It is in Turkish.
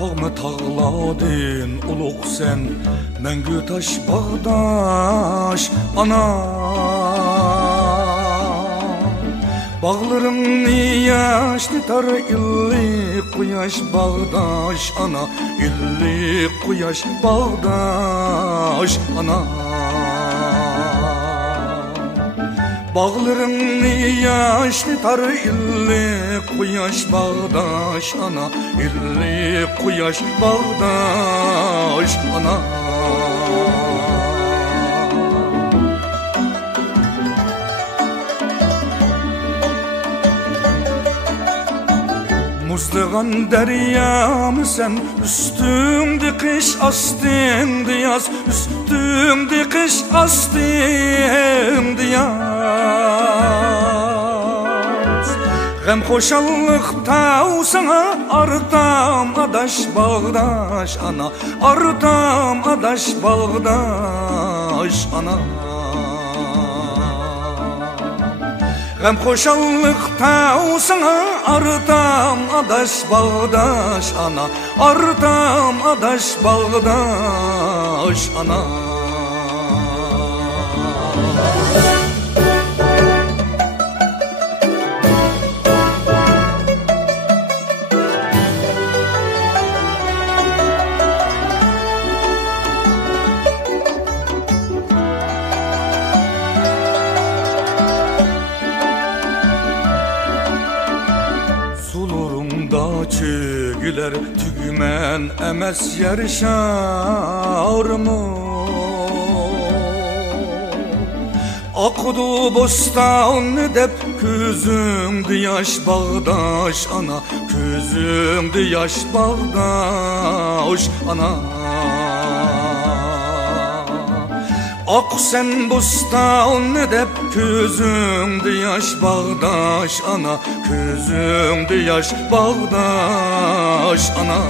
Tağımı tağladın uluk sen, Məngü taş bağdaş ana. Bağlarım yaşlı tar illi kuyaş bağdaş ana. İlli kuyaş bağdaş ana. Bağlarım yaşlı tar illi kuyaş bağdaş ana. İlli kuyaş bağdaş ana. Muzluğan deryamı sen, üstümde kış astımdı yaz. Üstümde kış astımdı yaz. Gem hoşallık tav sana, artam adaş bağdaş ana. Artam adaş bağdaş ana. Gem hoşallık tav sana, artam adaş bağdaş ana. Artam adaş bağdaş ana. Çögüler tügümen emes yarışar mı? Akıdı bostan dep közümdü yaş bağdaş ana. Közümdü yaş bağdaş ana. Ak sen bostan dep közümdü yaş bağdaş ana. Közümdü yaş bağdaş ana.